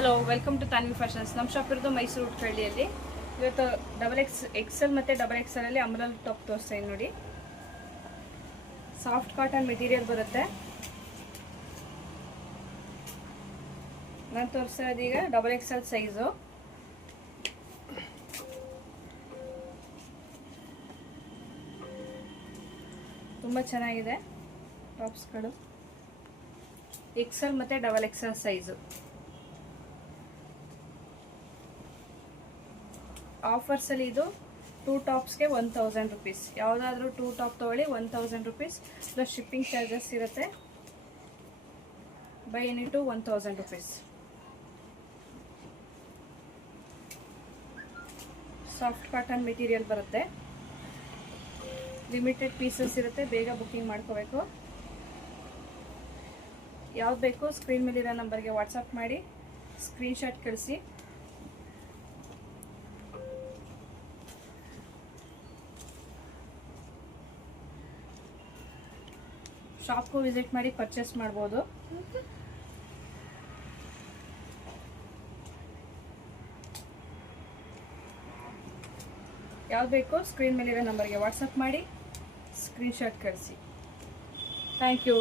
Hello, welcome to Tanvi fashions. ನಮ್ಮ shop ಇರೋದು ಮೈಸೂರು ಉಟ್ಕಳ್ಳಿಯಲ್ಲಿ. ಇವತ್ತು XXL ಮತ್ತು XXL ಅಲ್ಲಿ ಅಂಬ್ರೆಲಾ ಟಾಪ್ ತೋರಿಸ್ತಾ ಇದ್ದೀನಿ ನೋಡಿ. ಸಾಫ್ಟ್ ಕಾಟನ್ ಮೆಟೀರಿಯಲ್ ಬರುತ್ತೆ. ನಾನು ತೋರಿಸ್ತಾ ಇರೋದು ಈಗ XXL ಸೈಜು. ತುಂಬ ಚೆನ್ನಾಗಿದೆ ಟಾಪ್ಸ್ಗಳು. XL ಮತ್ತು XXL ಸೈಜು. ಆಫರ್ಸಲ್ಲಿ ಇದು 2 ಟಾಪ್ಸ್ಗೆ 1000 ರುಪೀಸ್. ಯಾವುದಾದ್ರೂ 2 ಟಾಪ್ ತೊಗೊಳ್ಳಿ 1000 ರುಪೀಸ್ ಪ್ಲಸ್ ಶಿಪ್ಪಿಂಗ್ ಚಾರ್ಜಸ್ ಇರುತ್ತೆ. By any two 1000 rupees. Soft cotton material ಬರುತ್ತೆ. ಲಿಮಿಟೆಡ್ ಪೀಸಸ್ ಇರುತ್ತೆ, ಬೇಗ ಬುಕ್ಕಿಂಗ್ ಮಾಡ್ಕೋಬೇಕು. ಯಾವ್ದು ಬೇಕು ಸ್ಕ್ರೀನ್ ಮೇಲಿರೋ ನಂಬರ್ಗೆ ವಾಟ್ಸಪ್ ಮಾಡಿ ಸ್ಕ್ರೀನ್ಶಾಟ್ ಕಳಿಸಿ. ಶಾಪ್ಗೂ ವಿಸಿಟ್ ಮಾಡಿ ಪರ್ಚೇಸ್ ಮಾಡ್ಬೋದು. ಯಾವ್ದು ಬೇಕು ಸ್ಕ್ರೀನ್ ಮೇಲಿರೋ ನಂಬರ್ಗೆ ವಾಟ್ಸಪ್ ಮಾಡಿ ಸ್ಕ್ರೀನ್ಶಾಟ್ ಕಳಿಸಿ. Thank you.